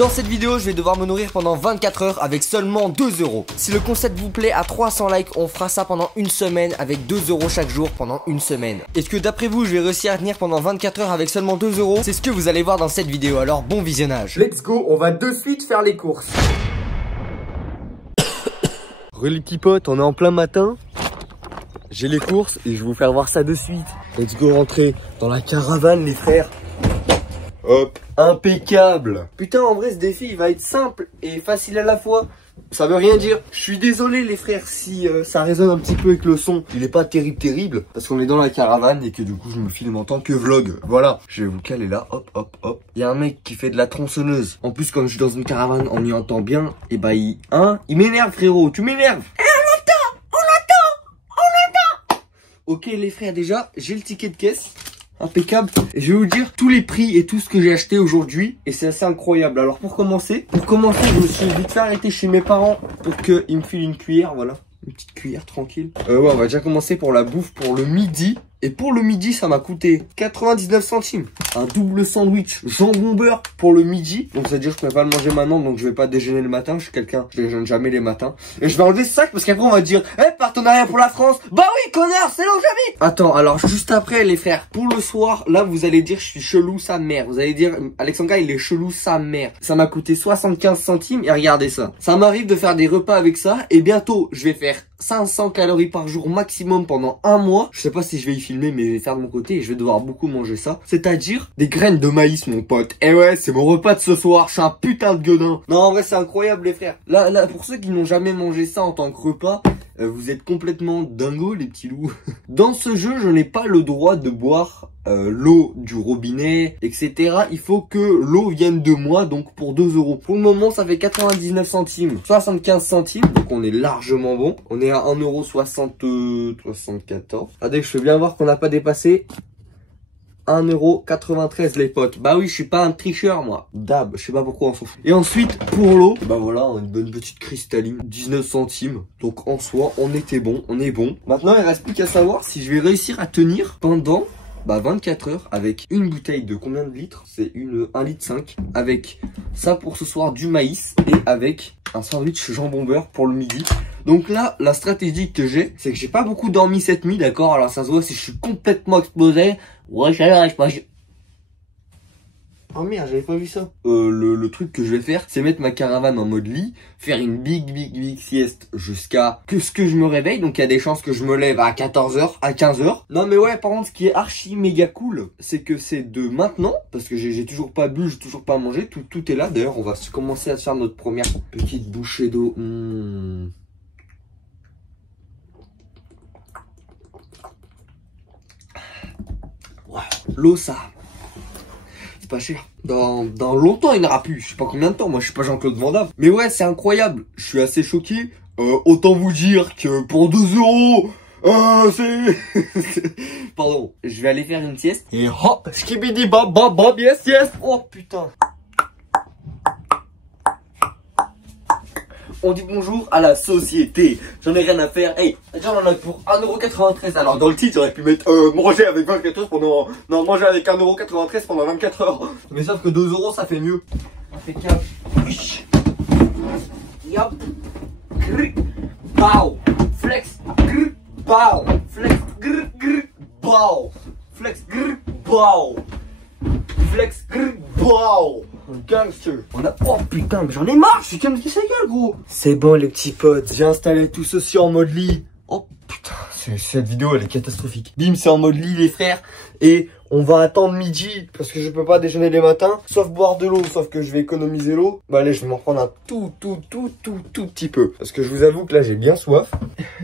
Dans cette vidéo, je vais devoir me nourrir pendant 24 heures avec seulement 2 €. Si le concept vous plaît, à 300 likes, on fera ça pendant une semaine avec 2 € chaque jour pendant une semaine. Est-ce que d'après vous, je vais réussir à tenir pendant 24 heures avec seulement 2 €? C'est ce que vous allez voir dans cette vidéo, alors bon visionnage. Let's go, on va de suite faire les courses. Les petits potes, on est en plein matin. J'ai les courses et je vais vous faire voir ça de suite. Let's go rentrer dans la caravane les frères. Hop, impeccable. Putain, en vrai ce défi il va être simple et facile à la fois. Ça veut rien dire. Je suis désolé les frères si ça résonne un petit peu avec le son. Il est pas terrible parce qu'on est dans la caravane et que du coup je me filme en tant que vlog. Voilà, je vais vous caler là, hop hop hop. Il y a un mec qui fait de la tronçonneuse. En plus comme je suis dans une caravane, on y entend bien. Et bah il m'énerve frérot, tu m'énerves. Ok les frères, déjà j'ai le ticket de caisse. Impeccable. Et je vais vous dire tous les prix et tout ce que j'ai acheté aujourd'hui. Et c'est assez incroyable. Alors pour commencer, je me suis vite fait arrêter chez mes parents pour qu'ils me filent une cuillère. Voilà, une petite cuillère tranquille. Ouais, on va déjà commencer pour la bouffe pour le midi. Et pour le midi, ça m'a coûté 99 centimes. Un double sandwich jambon beurre pour le midi. Donc ça veut dire que je pourrais pas le manger maintenant. Donc je vais pas déjeuner le matin. Je suis quelqu'un, je déjeune jamais les matins. Et je vais enlever ce sac parce qu'après on va dire partenariat pour la France. Bah oui connard, c'est l'Angélique. Attends, alors juste après les frères, pour le soir, là vous allez dire je suis chelou sa mère. Vous allez dire Alexandra il est chelou sa mère. Ça m'a coûté 75 centimes et regardez ça. Ça m'arrive de faire des repas avec ça. Et bientôt je vais faire 500 calories par jour maximum pendant un mois. Je sais pas si je vais y filmer mais je vais faire de mon côté et je vais devoir beaucoup manger ça. C'est-à-dire des graines de maïs mon pote. Et ouais c'est mon repas de ce soir. Je suis un putain de gueudin. Non en vrai c'est incroyable les frères. Là pour ceux qui n'ont jamais mangé ça en tant que repas, vous êtes complètement dingos les petits loups. Dans ce jeu je n'ai pas le droit de boire l'eau du robinet etc. Il faut que l'eau vienne de moi donc pour 2 €. Pour le moment ça fait 99 centimes 75 centimes donc on est largement bon. On est à 1,74 €. Regardez je fais bien voir qu'on n'a pas dépassé 1,93 € les potes. Bah oui je suis pas un tricheur moi. Dab, je sais pas pourquoi on s'en fout. Et ensuite pour l'eau, bah voilà une bonne petite cristalline 19 centimes. Donc en soi on était bon, on est bon. Maintenant il reste plus qu'à savoir si je vais réussir à tenir pendant 24 heures avec une bouteille de combien de litres? C'est 1,5 litre avec ça pour ce soir du maïs et avec un sandwich jambon beurre pour le midi. Donc là, la stratégie que j'ai, c'est que j'ai pas beaucoup dormi cette nuit, d'accord? Alors ça se voit si je suis complètement explosé. Ouais, ça je pas. Oh merde, j'avais pas vu ça. Le truc que je vais faire, c'est mettre ma caravane en mode lit, faire une big sieste jusqu'à ce que je me réveille. Donc il y a des chances que je me lève à 14 h, à 15 h. Non mais ouais, par contre, ce qui est archi méga cool, c'est que c'est de maintenant, parce que j'ai toujours pas bu, j'ai toujours pas mangé, tout est là. D'ailleurs, on va commencer à se faire notre première petite bouchée d'eau. Wow. L'eau ça... pas cher. Dans longtemps il n'y aura plus. Je sais pas combien de temps. Moi je suis pas Jean-Claude Van Damme. Mais ouais c'est incroyable. Je suis assez choqué. Autant vous dire que pour 2 €, c'est... Pardon. Je vais aller faire une sieste. Et hop, skibidi bam bam bam yes yes. Oh putain. On dit bonjour à la société. J'en ai rien à faire. Hey, déjà on en a pour 1,93 €. Alors dans le titre, j'aurais pu mettre manger avec 24 heures pendant... Non, manger avec 1,93 € pendant 24 heures. Mais sauf que 2 € ça fait mieux. Impeccable. Yop. Grr. Pow. Flex. Grr. Pow. Flex. Grr. Grr. Pow. Flex. Grr. Pow. Flex. Grr. Pow. Gangster. On a... Oh putain mais j'en ai marre. Je suis comme qui sa gueule gros. C'est bon les petits potes. J'ai installé tout ceci en mode lit. Oh putain. Cette vidéo elle est catastrophique. Bim c'est en mode lit les frères. Et on va attendre midi. Parce que je peux pas déjeuner les matins. Sauf boire de l'eau. Sauf que je vais économiser l'eau. Bah allez je vais m'en prendre un tout petit peu. Parce que je vous avoue que là j'ai bien soif.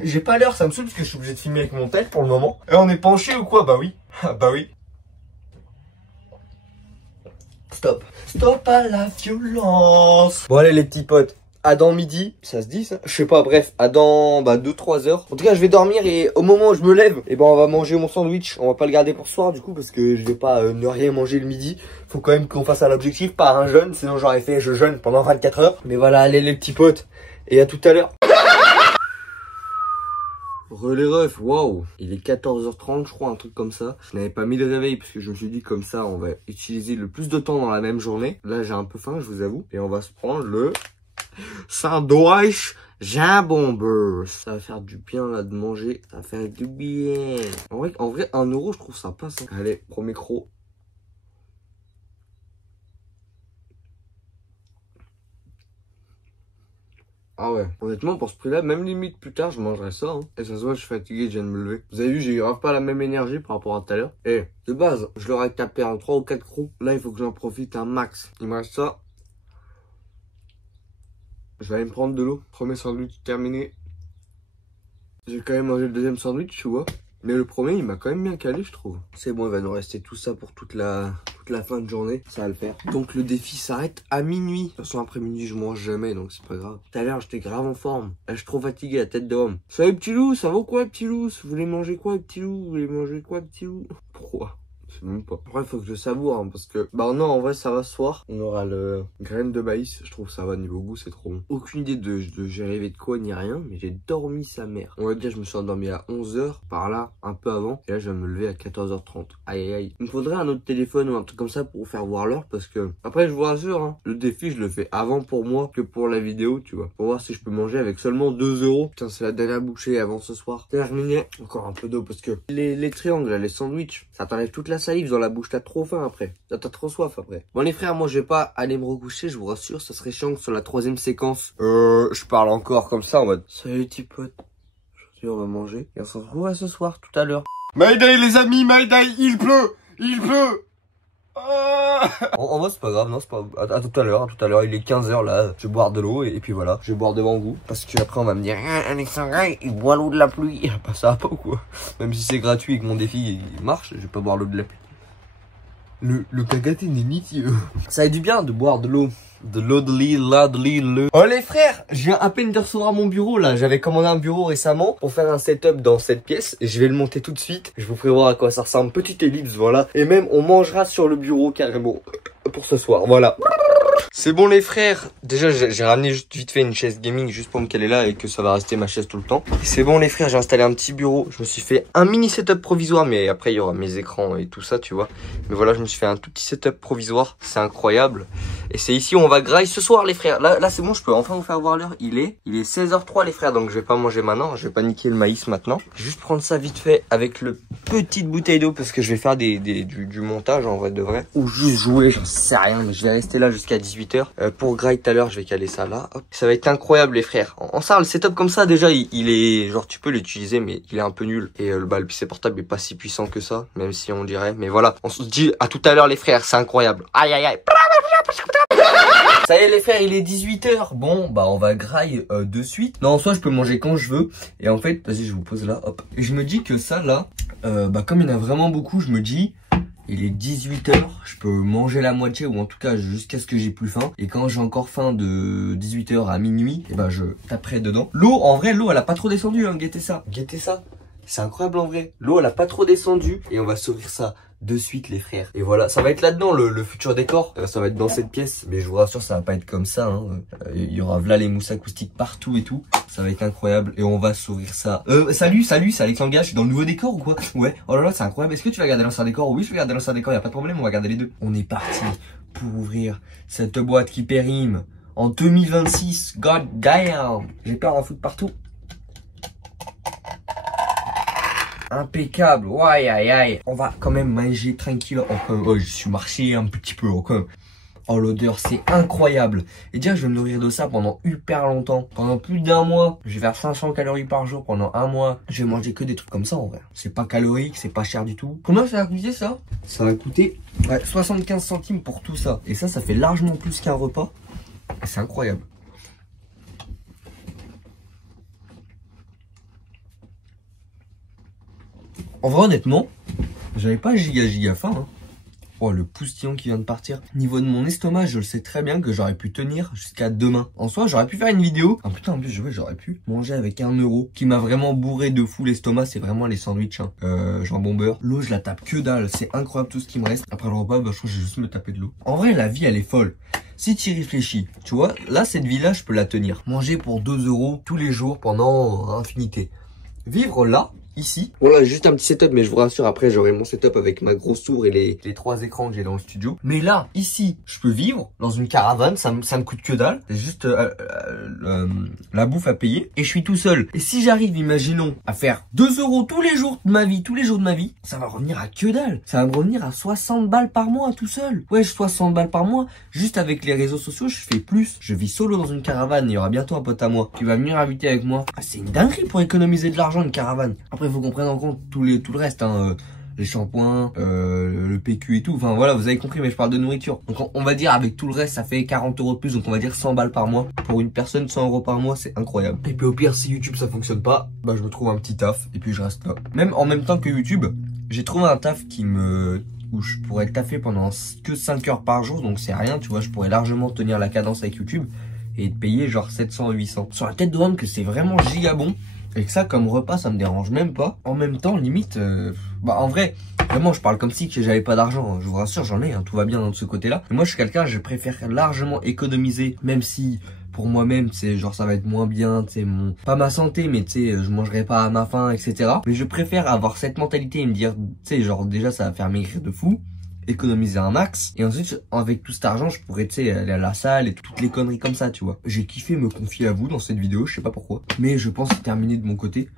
J'ai pas l'heure ça me saoule parce que je suis obligé de filmer avec mon tel pour le moment. Et on est penché ou quoi? Bah oui. Bah oui. Stop. Stop à la violence. Bon allez les petits potes. À dans midi. Ça se dit ça? Je sais pas, bref. À dans 2-3 heures. En tout cas je vais dormir et au moment où je me lève, et ben on va manger mon sandwich. On va pas le garder pour ce soir du coup parce que je vais pas ne rien manger le midi. Faut quand même qu'on fasse à l'objectif, pas un jeûne. Sinon j'aurais fait je jeûne pendant 24 heures. Mais voilà allez les petits potes. Et à tout à l'heure. Les refs, waouh. Il est 14h30 je crois, un truc comme ça. Je n'avais pas mis de réveil parce que je me suis dit comme ça on va utiliser le plus de temps dans la même journée. Là j'ai un peu faim, je vous avoue. Et on va se prendre le sandwich jambon beurre. Ça va faire du bien là de manger. Ça va faire du bien. En vrai 1 euro je trouve ça passe. Hein. Allez, premier croc. Ah ouais, honnêtement pour ce prix là, même limite plus tard je mangerais ça hein. Et ça se voit je suis fatigué, je viens de me lever. Vous avez vu, j'ai grave pas la même énergie par rapport à tout à l'heure. Et de base, je leur ai tapé un 3 ou 4 crocs. Là il faut que j'en profite un max. Il me reste ça. Je vais aller me prendre de l'eau. Premier sandwich terminé. J'ai quand même mangé le deuxième sandwich, tu vois. Mais le premier, il m'a quand même bien calé, je trouve. C'est bon, il va nous rester tout ça pour toute la fin de journée. Ça va le faire. Donc le défi s'arrête à minuit. De toute façon, après minuit, je mange jamais, donc c'est pas grave. Tout à l'heure, j'étais grave en forme. Là, je suis trop fatigué, la tête de homme. Salut, petit loup, ça va quoi, petit loup? Vous voulez manger quoi, petit loup? Vous voulez manger quoi, petit loup? Pourquoi? Je sais même pas. Après, il faut que je savoure, hein, parce que... Bah non, en vrai, ça va ce soir. On aura le graine de maïs. Je trouve que ça va, niveau goût, c'est trop bon. Aucune idée de j'ai rêvé de quoi, ni rien, mais j'ai dormi sa mère. On va dire, je me suis endormi à 11h, par là, un peu avant. Et là, je vais me lever à 14h30. Aïe, aïe, aïe. Il me faudrait un autre téléphone ou un truc comme ça pour faire voir l'heure, parce que... Après, je vous rassure, hein, le défi, je le fais avant pour moi que pour la vidéo, tu vois. Pour voir si je peux manger avec seulement 2 euros. Putain, c'est la dernière bouchée avant ce soir. Terminé. Encore un peu d'eau, parce que les triangles, là, les sandwichs, ça t'enlève toute la salive dans la bouche. T'as trop faim après. T'as trop soif après. Bon les frères, moi je vais pas aller me recoucher, je vous rassure, ça serait chiant que sur la 3e séquence. Je parle encore comme ça en mode salut les petits potes. Aujourd'hui on va manger et on se retrouve ce soir, tout à l'heure. Mayday les amis, Mayday, il pleut. Il pleut. En vrai c'est pas grave, non c'est pas... À tout à l'heure, il est 15h là, je vais boire de l'eau et puis voilà, je vais boire devant vous. Parce que après on va me dire, Alexandre, il boit l'eau de la pluie. Bah ça va pas ou quoi? Même si c'est gratuit et que mon défi il marche, je vais pas boire l'eau de la pluie. Le cagaté n'est ni tieux. Ça a du bien de boire de l'eau. De l'eau de l'eau. Oh les frères, je viens à peine de recevoir mon bureau là. J'avais commandé un bureau récemment pour faire un setup dans cette pièce. Et je vais le monter tout de suite. Je vous ferai voir à quoi ça ressemble. Petite ellipse, voilà. Et même on mangera sur le bureau carrément pour ce soir, voilà. C'est bon les frères, déjà j'ai ramené juste vite fait une chaise gaming juste pour me caler là et que ça va rester ma chaise tout le temps. C'est bon les frères, j'ai installé un petit bureau, je me suis fait un mini setup provisoire mais après il y aura mes écrans et tout ça tu vois. Mais voilà, je me suis fait un tout petit setup provisoire, c'est incroyable. Et c'est ici où on va grailler ce soir les frères. Là c'est bon, je peux enfin vous faire voir l'heure, il est 16h03 les frères, donc je vais pas manger maintenant, je vais pas niquer le maïs maintenant. Juste prendre ça vite fait avec le petite bouteille d'eau parce que je vais faire du montage en vrai de vrai. Ou juste jouer, j'en sais rien, mais je vais rester là jusqu'à 18h. Pour graille tout à l'heure, je vais caler ça là. Hop. Ça va être incroyable les frères. En ça, le setup comme ça déjà, il est genre tu peux l'utiliser mais il est un peu nul. Et le PC portable est pas si puissant que ça, même si on dirait. Mais voilà, on se dit à tout à l'heure les frères, c'est incroyable. Aïe aïe aïe. Ça y est les frères, il est 18h. Bon, bah on va graille de suite. Non, en soi, je peux manger quand je veux. Et en fait, vas-y, je vous pose là, hop. Et je me dis que ça là, bah comme il y en a vraiment beaucoup, je me dis... Il est 18h, je peux manger la moitié ou en tout cas jusqu'à ce que j'ai plus faim. Et quand j'ai encore faim de 18h à minuit, et ben je taperai dedans. L'eau, en vrai, l'eau elle a pas trop descendu, hein, guettez ça. Guettez ça. C'est incroyable en vrai. L'eau elle a pas trop descendu. Et on va s'ouvrir ça de suite les frères. Et voilà, ça va être là-dedans le futur décor. Ça va être dans cette pièce. Mais je vous rassure, ça va pas être comme ça. Hein. Il y aura là les mousses acoustiques partout et tout. Ça va être incroyable. Et on va s'ouvrir ça. Salut, c'est Alexandre Gage. Je suis dans le nouveau décor ou quoi? Ouais. Oh là là, c'est incroyable. Est-ce que tu vas garder l'ancien décor? Oui, je vais garder l'ancien décor. Y a pas de problème, on va garder les deux. On est parti pour ouvrir cette boîte qui périme en 2026. God damn. J'ai peur d'en foutre partout. Impeccable, ouais, aïe, aïe. On va quand même manger tranquille. Oh, je suis marché un petit peu encore. Oh, l'odeur, c'est incroyable. Et déjà, je vais me nourrir de ça pendant hyper longtemps. Pendant plus d'1 mois. Je vais faire 500 calories par jour pendant 1 mois. Je vais manger que des trucs comme ça, en vrai. C'est pas calorique, c'est pas cher du tout. Combien ça va coûter, ça? Ça va coûter 75 centimes pour tout ça. Et ça fait largement plus qu'un repas. C'est incroyable. En vrai, honnêtement, j'avais pas giga faim. Hein. Oh, le poustillon qui vient de partir. Niveau de mon estomac, je le sais très bien que j'aurais pu tenir jusqu'à demain. En soi, j'aurais pu faire une vidéo. Ah putain, en plus, j'aurais pu manger avec 1 euro. Qui m'a vraiment bourré de fou l'estomac, c'est vraiment les sandwichs. Hein. Jambon beurre. L'eau, je la tape que dalle. C'est incroyable tout ce qui me reste. Après le repas, bah, je crois que je vais juste me taper de l'eau. En vrai, la vie, elle est folle. Si tu y réfléchis, tu vois, là, cette vie-là, je peux la tenir. Manger pour 2 euros tous les jours pendant infinité. vivre là, ici. Voilà, juste un petit setup, mais je vous rassure, après j'aurai mon setup avec ma grosse tour et les 3 écrans que j'ai dans le studio. Mais là, ici, je peux vivre dans une caravane, ça me coûte que dalle. C'est juste la bouffe à payer. Et je suis tout seul. Et si j'arrive, imaginons, à faire 2 € tous les jours de ma vie, ça va revenir à que dalle. Ça va me revenir à 60 balles par mois tout seul. Ouais, 60 balles par mois. Juste avec les réseaux sociaux, je fais plus. Je vis solo dans une caravane. Il y aura bientôt un pote à moi qui va venir habiter avec moi. Ah, c'est une dinguerie pour économiser de l'argent, une caravane. Après, il faut qu'on prenne en compte tout le reste, hein, les shampoings, le PQ et tout. Enfin voilà, vous avez compris, mais je parle de nourriture. Donc on va dire avec tout le reste, ça fait 40 € de plus. Donc on va dire 100 balles par mois. Pour une personne, 100 € par mois, c'est incroyable. Et puis au pire, si YouTube ça fonctionne pas, bah je me trouve un petit taf et puis je reste là. Même en même temps que YouTube, j'ai trouvé un taf où je pourrais taffer pendant que 5 heures par jour. Donc c'est rien, tu vois, je pourrais largement tenir la cadence avec YouTube et te payer genre 700 ou 800. Sur la tête de homme que c'est vraiment giga bon. Et que ça, comme repas, ça me dérange même pas. En même temps, limite, bah en vrai, vraiment, je parle comme si que j'avais pas d'argent. Je vous rassure, j'en ai, hein, tout va bien de ce côté-là. Mais moi, je suis quelqu'un, je préfère largement économiser, même si pour moi-même, tu sais, genre ça va être moins bien, tu sais, pas ma santé, mais tu sais, je mangerai pas à ma faim, etc. Mais je préfère avoir cette mentalité et me dire, tu sais, genre déjà, ça va faire maigrir de fou. Économiser un max et ensuite avec tout cet argent je pourrais tu sais aller à la salle et toutes les conneries comme ça, tu vois. J'ai kiffé me confier à vous dans cette vidéo, je sais pas pourquoi, mais je pense que c'est terminé de mon côté.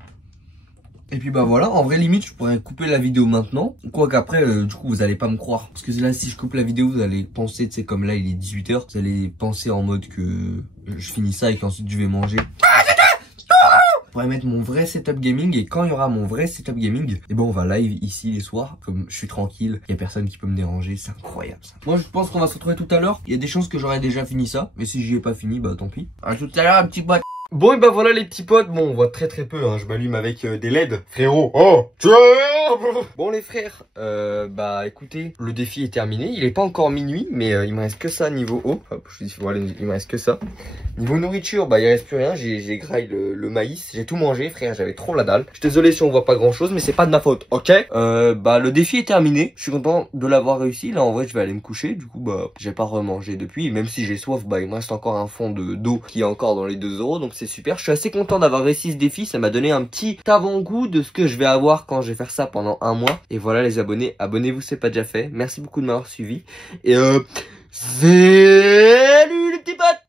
Et puis bah voilà, en vrai limite je pourrais couper la vidéo maintenant, quoi qu'après du coup vous allez pas me croire, parce que là si je coupe la vidéo vous allez penser, tu sais, comme là il est 18 h, vous allez penser en mode que je finis ça et qu'ensuite je vais manger. Je pourrais mettre mon vrai setup gaming et quand il y aura mon vrai setup gaming, et ben on va live ici les soirs, comme je suis tranquille, il y a personne qui peut me déranger, c'est incroyable ça. Moi je pense qu'on va se retrouver tout à l'heure, il y a des chances que j'aurais déjà fini ça, mais si j'y ai pas fini, bah tant pis. À tout à l'heure, un petit pote. Bon et bah voilà les petits potes, bon on voit très peu, hein. Je m'allume avec des LED. Frérot, oh, tu Bon les frères, bah écoutez, le défi est terminé, il est pas encore minuit, mais il me reste que ça niveau eau. Hop, je dis, voilà, il me reste que ça. Niveau nourriture, bah il reste plus rien, j'ai graillé le maïs, j'ai tout mangé frère, j'avais trop la dalle. Je suis désolé si on voit pas grand chose, mais c'est pas de ma faute, ok. Bah le défi est terminé, je suis content de l'avoir réussi, là en vrai je vais aller me coucher, du coup bah j'ai pas remangé depuis, même si j'ai soif, bah il me reste encore un fond d'eau qui est encore dans les 2 €, donc c'est super. Je suis assez content d'avoir réussi ce défi, ça m'a donné un petit avant-goût de ce que je vais avoir quand je vais faire ça pendant un mois. Et voilà les abonnés, abonnez-vous si c'est pas déjà fait, merci beaucoup de m'avoir suivi, et salut les petits potes.